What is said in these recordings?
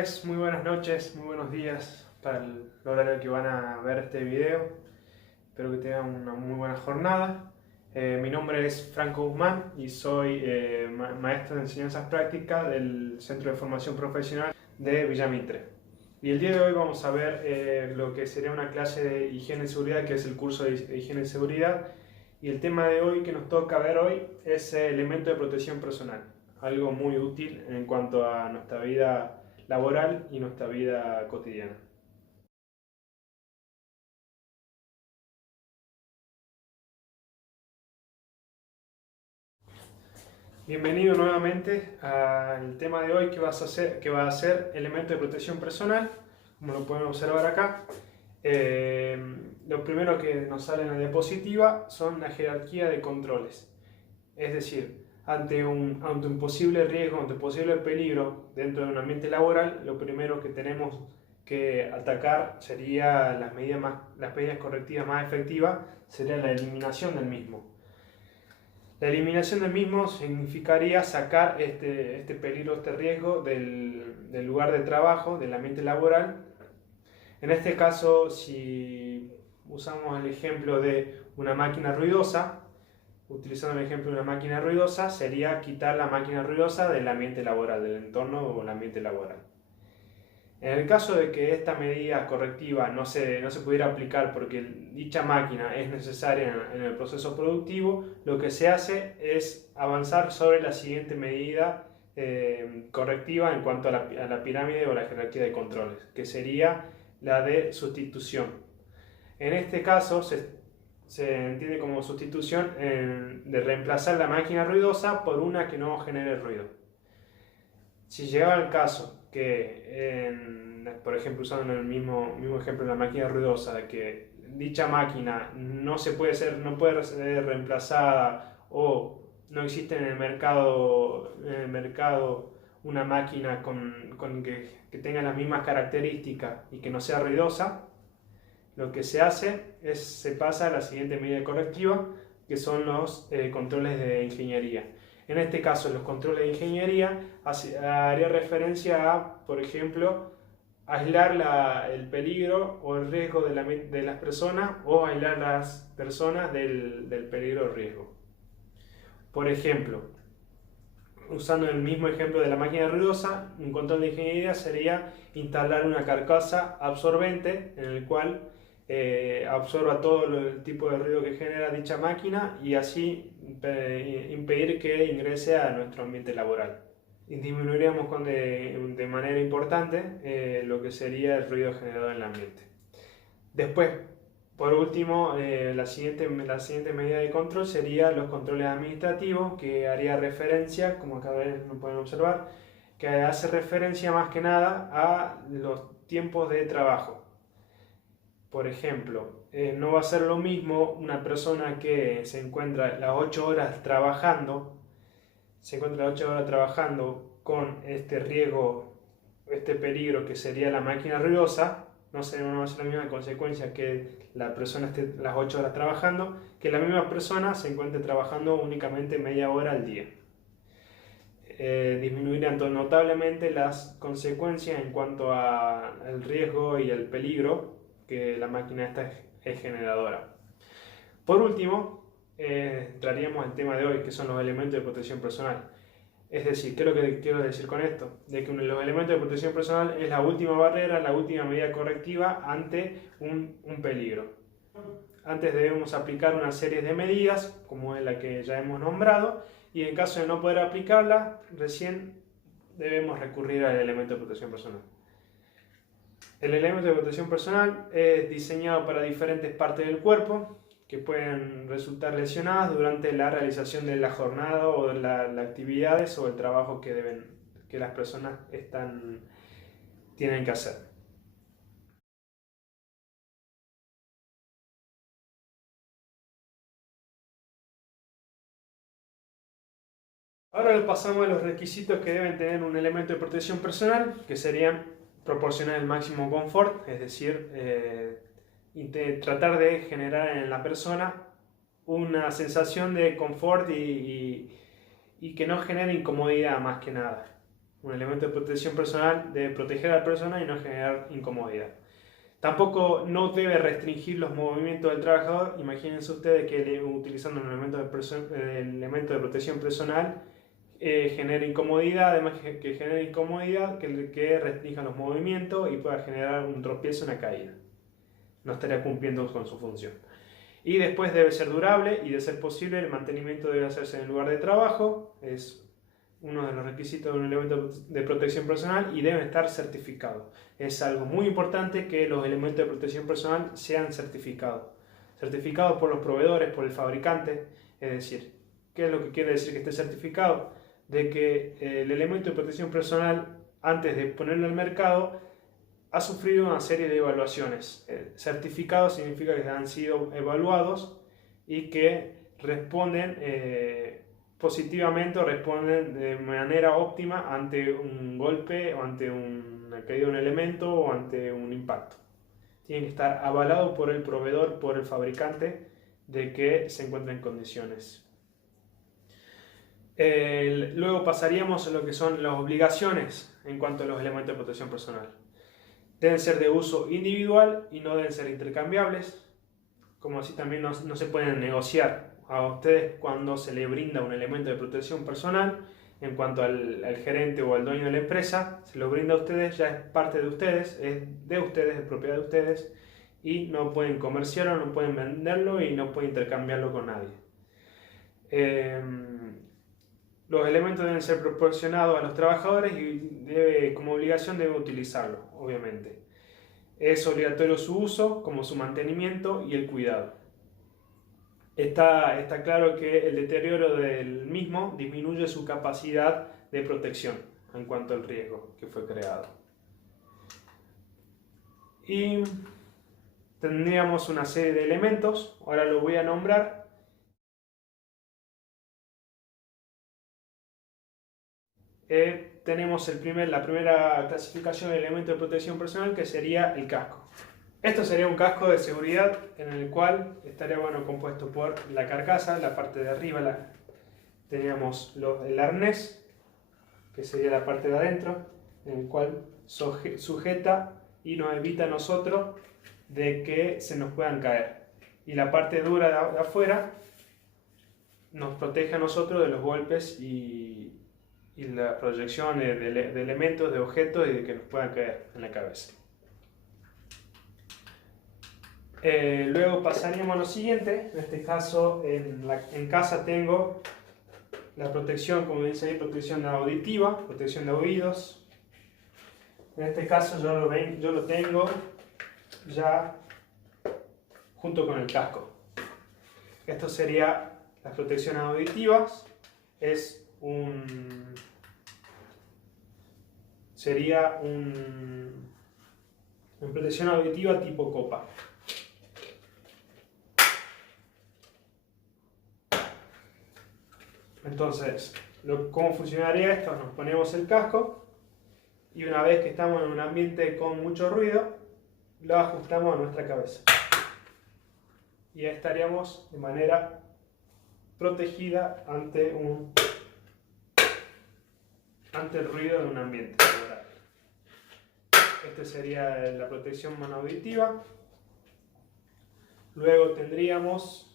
tardes, muy buenas noches, muy buenos días para el horario que van a ver este video. Espero que tengan una muy buena jornada. Mi nombre es Franco Guzmán y soy maestro de enseñanzas prácticas del Centro de Formación Profesional de Villamitre. Y el día de hoy vamos a ver lo que sería una clase de higiene y seguridad, que es el curso de higiene y seguridad. Y el tema de hoy que nos toca ver hoy es elemento de protección personal, algo muy útil en cuanto a nuestra vida laboral y nuestra vida cotidiana. Bienvenido nuevamente al tema de hoy que va a ser elemento de protección personal, como lo pueden observar acá. Lo primero que nos sale en la diapositiva son la jerarquía de controles. Es decir, ante un posible riesgo, ante un posible peligro dentro de un ambiente laboral, lo primero que tenemos que atacar sería las medidas correctivas más efectivas, sería la eliminación del mismo. La eliminación del mismo significaría sacar este peligro, este riesgo del lugar de trabajo, del ambiente laboral. En este caso, si usamos el ejemplo de una máquina ruidosa, utilizando el ejemplo de una máquina ruidosa, sería quitar la máquina ruidosa del ambiente laboral, del entorno o el ambiente laboral. En el caso de que esta medida correctiva no se pudiera aplicar porque dicha máquina es necesaria en el proceso productivo, lo que se hace es avanzar sobre la siguiente medida correctiva en cuanto a la pirámide o la jerarquía de controles, que sería la de sustitución. En este caso se entiende como sustitución de reemplazar la máquina ruidosa por una que no genere ruido. Si llegaba el caso que, por ejemplo, usando el mismo ejemplo de la máquina ruidosa, de que dicha máquina no puede ser reemplazada o no existe en el mercado una máquina que tenga las mismas características y que no sea ruidosa, lo que se hace es se pasa a la siguiente medida correctiva, que son los controles de ingeniería. En este caso, los controles de ingeniería haría referencia a, por ejemplo, aislar el peligro o el riesgo de las personas o aislar las personas del peligro o riesgo. Por ejemplo, usando el mismo ejemplo de la máquina ruidosa, un control de ingeniería sería instalar una carcasa absorbente en el cual absorba todo el tipo de ruido que genera dicha máquina y así impedir que ingrese a nuestro ambiente laboral. Y disminuiríamos de manera importante lo que sería el ruido generado en el ambiente. Después, por último, la siguiente medida de control sería los controles administrativos, que haría referencia, como acá lo pueden observar, que hace referencia más que nada a los tiempos de trabajo. Por ejemplo, no va a ser lo mismo una persona que se encuentra las 8 horas trabajando, con este riesgo, este peligro que sería la máquina ruidosa. No va a ser la misma consecuencia que la persona esté las 8 horas trabajando, que la misma persona se encuentre trabajando únicamente media hora al día. Disminuirían notablemente las consecuencias en cuanto al riesgo y el peligro que la máquina esta es generadora. Por último, entraríamos al tema de hoy, que son los elementos de protección personal. Es decir, ¿qué es lo que quiero decir con esto? De que los elementos de protección personal es la última barrera, la última medida correctiva ante un peligro. Antes debemos aplicar una serie de medidas, como es la que ya hemos nombrado, y en caso de no poder aplicarla, recién debemos recurrir al elemento de protección personal. El elemento de protección personal es diseñado para diferentes partes del cuerpo que pueden resultar lesionadas durante la realización de la jornada o de las actividades o el trabajo que las personas tienen que hacer. Ahora pasamos a los requisitos que deben tener un elemento de protección personal, que serían proporcionar el máximo confort, es decir, tratar de generar en la persona una sensación de confort y que no genere incomodidad más que nada. Un elemento de protección personal debe proteger a la persona y no generar incomodidad. Tampoco no debe restringir los movimientos del trabajador. Imagínense ustedes que utilizando un elemento elemento de protección personal genera incomodidad, además que genera incomodidad, que restrinja los movimientos y pueda generar un tropiezo, una caída. No estaría cumpliendo con su función. Y después debe ser durable y de ser posible el mantenimiento debe hacerse en el lugar de trabajo. Es uno de los requisitos de un elemento de protección personal y deben estar certificados. Es algo muy importante que los elementos de protección personal sean certificados. Certificados por los proveedores, por el fabricante. Es decir, ¿qué es lo que quiere decir que esté certificado? De que el elemento de protección personal, antes de ponerlo al mercado, ha sufrido una serie de evaluaciones. Certificados significa que han sido evaluados y que responden positivamente o responden de manera óptima ante un golpe o ante una caída de un elemento o ante un impacto. Tienen que estar avalados por el proveedor, por el fabricante, de que se encuentran en condiciones. Luego pasaríamos a lo que son las obligaciones en cuanto a los elementos de protección personal. Deben ser de uso individual y no deben ser intercambiables, como así también no se pueden negociar a ustedes cuando se le brinda un elemento de protección personal. En cuanto al gerente o al dueño de la empresa, se lo brinda a ustedes, ya es parte de ustedes, es de ustedes, es propiedad de ustedes y no pueden comerciarlo, no pueden venderlo y no pueden intercambiarlo con nadie. Los elementos deben ser proporcionados a los trabajadores y como obligación deben utilizarlo, obviamente. Es obligatorio su uso, como su mantenimiento y el cuidado. Está claro que el deterioro del mismo disminuye su capacidad de protección en cuanto al riesgo que fue creado. Y tendríamos una serie de elementos, ahora los voy a nombrar. Tenemos la primera clasificación de elemento de protección personal, que sería el casco. Esto sería un casco de seguridad en el cual estaría compuesto por la carcasa, la parte de arriba, teníamos el arnés, que sería la parte de adentro, en el cual sujeta y nos evita a nosotros de que se nos puedan caer. Y la parte dura de afuera nos protege a nosotros de los golpes y la proyección de elementos, de objetos y de que nos puedan caer en la cabeza. Luego pasaríamos a lo siguiente. En este caso en casa tengo la protección, como dice ahí, protección auditiva, protección de oídos. En este caso yo lo tengo ya junto con el casco. Esto sería las protecciones auditivas. Sería una protección auditiva tipo copa. Entonces, ¿cómo funcionaría esto? Nos ponemos el casco y una vez que estamos en un ambiente con mucho ruido, lo ajustamos a nuestra cabeza. Y ya estaríamos de manera protegida ante el ruido de un ambiente. Esta sería la protección monoauditiva. Luego tendríamos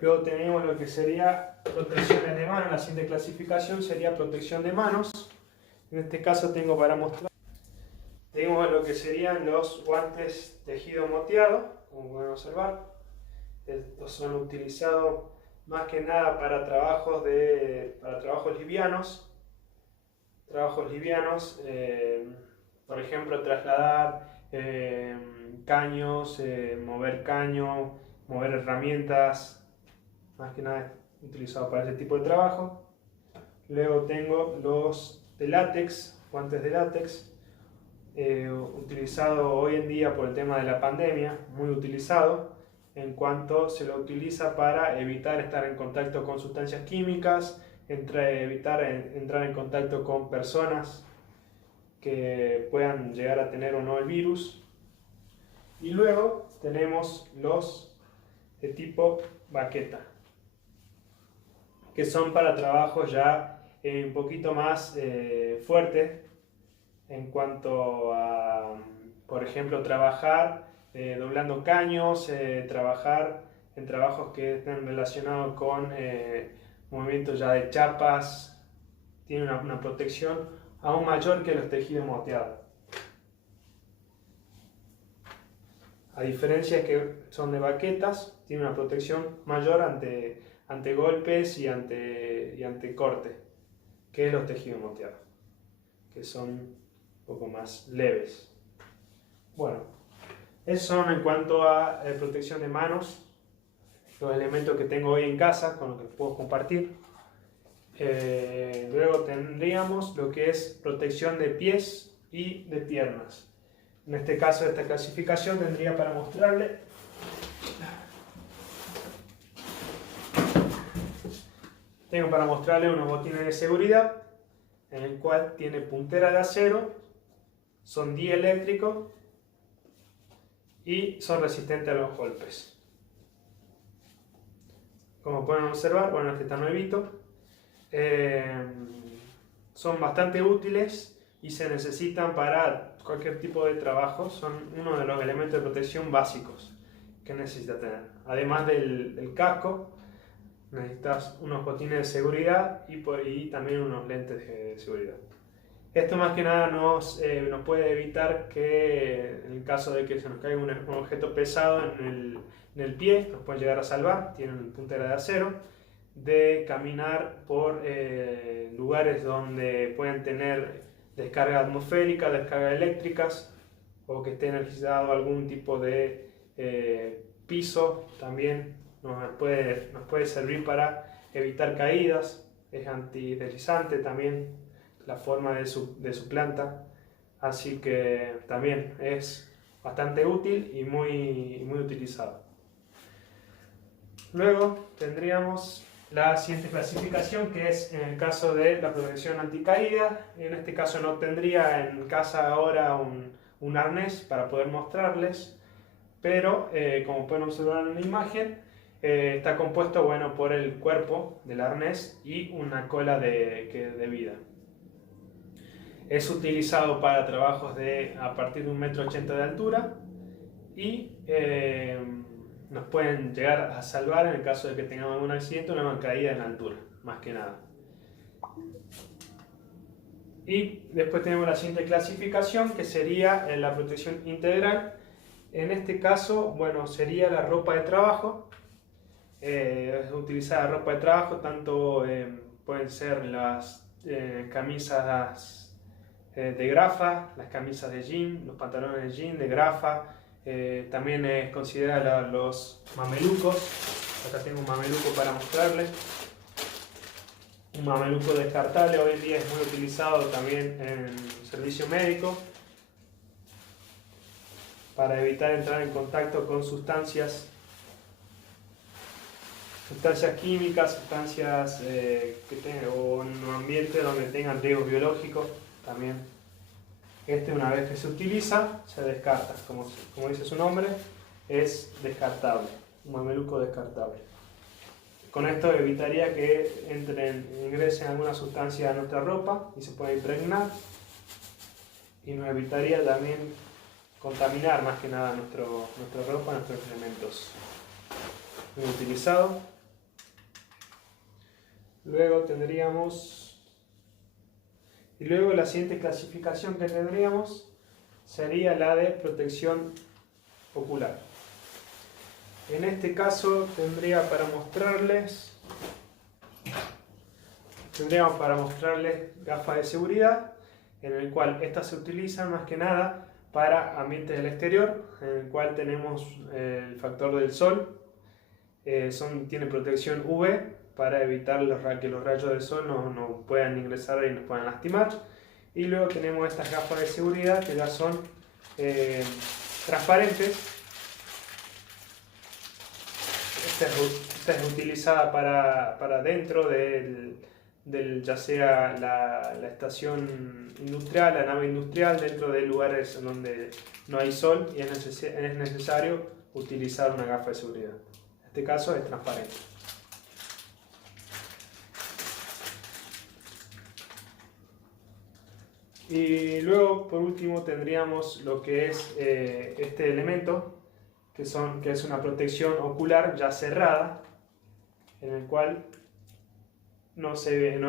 lo que sería protecciones de manos. La siguiente clasificación sería protección de manos. En este caso tengo para mostrar. Tenemos lo que serían los guantes tejido moteado, como pueden observar. Estos son utilizados más que nada para trabajos livianos. Por ejemplo, trasladar caños, mover caños, mover herramientas. Más que nada utilizado para ese tipo de trabajo. Luego tengo los de látex, guantes de látex, utilizado hoy en día por el tema de la pandemia, muy utilizado, en cuanto se lo utiliza para evitar estar en contacto con sustancias químicas, evitar entrar en contacto con personas que puedan llegar a tener o no el virus. Y luego tenemos los de tipo baqueta, que son para trabajos ya un poquito más fuertes en cuanto a, por ejemplo, trabajar doblando caños, trabajar en trabajos que estén relacionados con movimientos ya de chapas. Tiene una protección aún mayor que los tejidos moteados. A diferencia que son de baquetas, tiene una protección mayor ante golpes y ante corte que los tejidos moteados, que son un poco más leves. Bueno, esos son en cuanto a protección de manos, los elementos que tengo hoy en casa con los que puedo compartir. Luego tendríamos lo que es protección de pies y de piernas. En este caso, esta clasificación tendría para mostrarle unos botines de seguridad en el cual tiene puntera de acero, son dieléctricos y son resistentes a los golpes. Como pueden observar, bueno, este está nuevito. Son bastante útiles y se necesitan para cualquier tipo de trabajo. Son uno de los elementos de protección básicos que necesitas tener. Además del casco, necesitas unos botines de seguridad y también unos lentes de seguridad. Esto más que nada nos puede evitar que en el caso de que se nos caiga un objeto pesado en el pie, nos puede llegar a salvar. Tienen puntera de acero, de caminar por lugares donde pueden tener descarga atmosférica, descargas eléctricas, o que esté energizado algún tipo de piso. También nos puede servir para evitar caídas. Es antideslizante también la forma de su planta, así que también es bastante útil y muy utilizado. Luego tendríamos la siguiente clasificación, que es en el caso de la protección anticaída. En este caso no tendría en casa ahora un arnés para poder mostrarles, pero como pueden observar en la imagen, está compuesto por el cuerpo del arnés y una cola de vida. Es utilizado para trabajos a partir de 1,80 m de altura y nos pueden llegar a salvar en el caso de que tengamos algún accidente o una caída en altura, más que nada. Y después tenemos la siguiente clasificación, que sería la protección integral. En este caso, sería la ropa de trabajo. Es utilizada ropa de trabajo, tanto pueden ser las camisas de grafa, las camisas de jean, los pantalones de jean de grafa. También es considerada los mamelucos. Acá tengo un mameluco para mostrarles. Un mameluco descartable hoy en día es muy utilizado también en servicio médico para evitar entrar en contacto con sustancias químicas, sustancias o en un ambiente donde tengan riesgos biológicos. También una vez que se utiliza, se descarta, como dice su nombre, es descartable, un mameluco descartable. Con esto evitaría que ingresen alguna sustancia a nuestra ropa y se pueda impregnar, y nos evitaría también contaminar más que nada nuestra ropa, nuestros elementos. Muy utilizado. Luego la siguiente clasificación que tendríamos sería la de protección ocular. En este caso tendríamos para mostrarles gafas de seguridad, en el cual estas se utilizan más que nada para ambientes del exterior, en el cual tenemos el factor del sol. Tiene protección UV para evitar que los rayos del sol no puedan ingresar y nos puedan lastimar. Y luego tenemos estas gafas de seguridad que ya son transparentes. Esta es utilizada para dentro ya sea la estación industrial, la nave industrial, dentro de lugares donde no hay sol y es necesario utilizar una gafa de seguridad. este caso es transparente. Y luego, por último, tendríamos lo que es este elemento, que es una protección ocular ya cerrada, en el cual nos serviría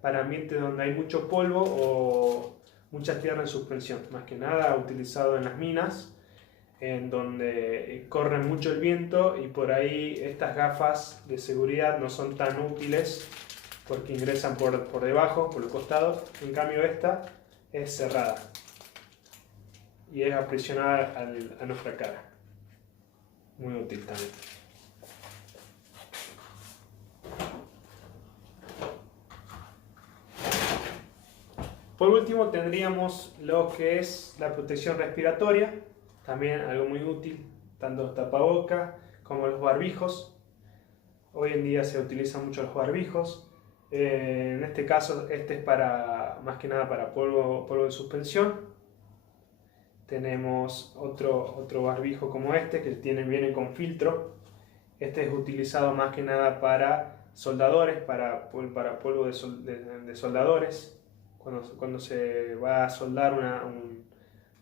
para ambientes donde hay mucho polvo o mucha tierra en suspensión. Más que nada utilizado en las minas, en donde corre mucho el viento, y por ahí estas gafas de seguridad no son tan útiles porque ingresan por debajo, por los costados. En cambio esta es cerrada y es aprisionada a nuestra cara. Muy útil también. Por último tendríamos lo que es la protección respiratoria, también algo muy útil, tanto los tapabocas como los barbijos. Hoy en día se utilizan mucho los barbijos. En este caso, este es más que nada para polvo de suspensión. Tenemos otro barbijo como este, que viene con filtro. Este es utilizado más que nada para soldadores, para polvo de soldadores. Cuando se va a soldar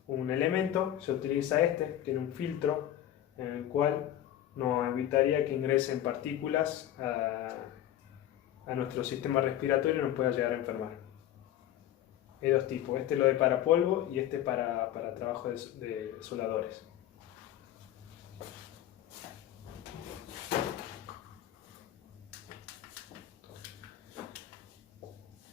un elemento, se utiliza este, tiene un filtro en el cual nos evitaría que ingresen partículas a nuestro sistema respiratorio y nos pueda llegar a enfermar. Hay dos tipos, este es lo de para polvo y este para trabajo de soldadores.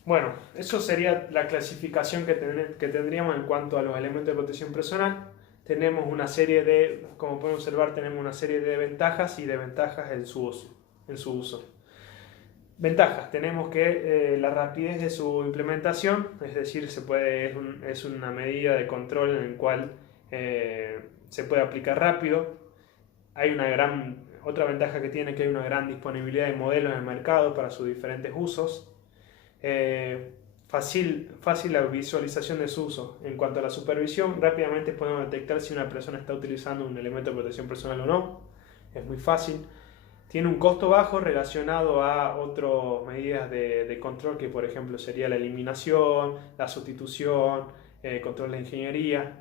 Bueno, eso sería la clasificación que tendríamos en cuanto a los elementos de protección personal. Tenemos una serie de, como pueden observar, tenemos una serie de ventajas y desventajas en su uso. Ventajas, tenemos que la rapidez de su implementación, es decir, es una medida de control en el cual se puede aplicar rápido. Hay otra ventaja que tiene, que hay una gran disponibilidad de modelos en el mercado para sus diferentes usos. Fácil la visualización de su uso. En cuanto a la supervisión, rápidamente podemos detectar si una persona está utilizando un elemento de protección personal o no. Es muy fácil. Tiene un costo bajo relacionado a otras medidas de control, que por ejemplo sería la eliminación, la sustitución, control de ingeniería.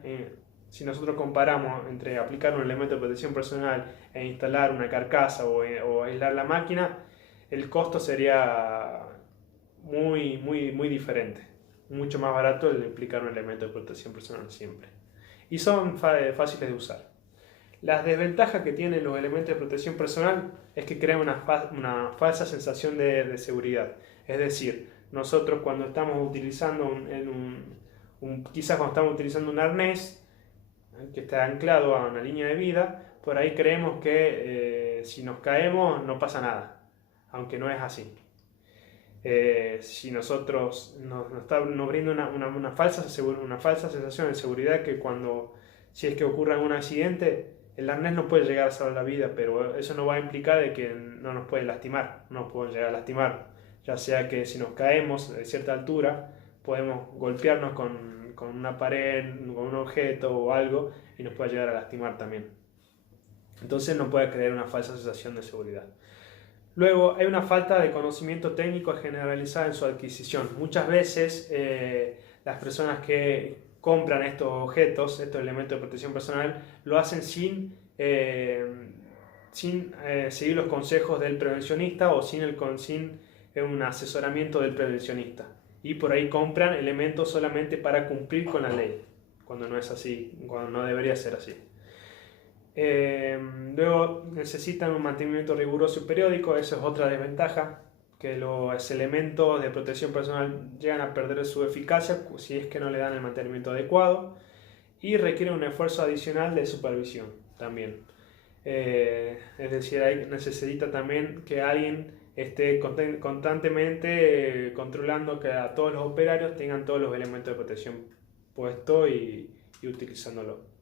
Si nosotros comparamos entre aplicar un elemento de protección personal e instalar una carcasa o aislar la máquina, el costo sería muy diferente. Mucho más barato el aplicar un elemento de protección personal siempre. Y son fáciles de usar. Las desventajas que tienen los elementos de protección personal es que crean una falsa sensación de seguridad. Es decir, nosotros cuando estamos utilizando quizás cuando estamos utilizando un arnés que está anclado a una línea de vida, por ahí creemos que si nos caemos no pasa nada, aunque no es así. Si nosotros nos brinda una falsa sensación de seguridad, que si es que ocurre algún accidente, el arnés nos puede llegar a salvar la vida, pero eso no va a implicar de que no nos puede lastimar, no nos puede llegar a lastimar, ya sea que si nos caemos de cierta altura, podemos golpearnos con una pared, con un objeto o algo, y nos puede llegar a lastimar también. Entonces no puede crear una falsa sensación de seguridad. Luego, hay una falta de conocimiento técnico generalizada en su adquisición. Muchas veces las personas que compran estos objetos, estos elementos de protección personal, lo hacen sin seguir los consejos del prevencionista o sin un asesoramiento del prevencionista. Y por ahí compran elementos solamente para cumplir con la ley, cuando no es así, cuando no debería ser así. Luego necesitan un mantenimiento riguroso y periódico. Eso es otra desventaja, que los elementos de protección personal llegan a perder su eficacia si es que no le dan el mantenimiento adecuado, y requieren un esfuerzo adicional de supervisión también. Es decir, necesita también que alguien esté constantemente controlando que a todos los operarios tengan todos los elementos de protección puestos y utilizándolo.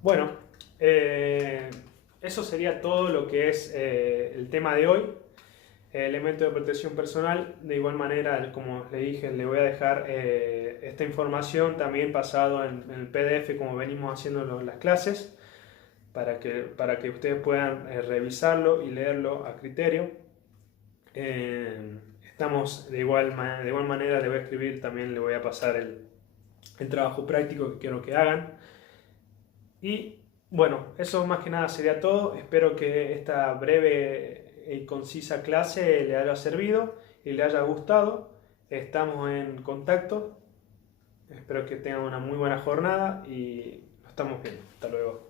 Bueno, eso sería todo lo que es el tema de hoy. elemento de protección personal. De igual manera, como le dije, le voy a dejar esta información también pasado en el PDF como venimos haciendo las clases, para que ustedes puedan revisarlo y leerlo a criterio. Estamos de igual manera, le voy a escribir, también le voy a pasar el trabajo práctico que quiero que hagan. Y bueno, eso más que nada sería todo. Espero que esta breve y concisa clase le haya servido y le haya gustado. Estamos en contacto. Espero que tengan una muy buena jornada y nos estamos viendo. Hasta luego.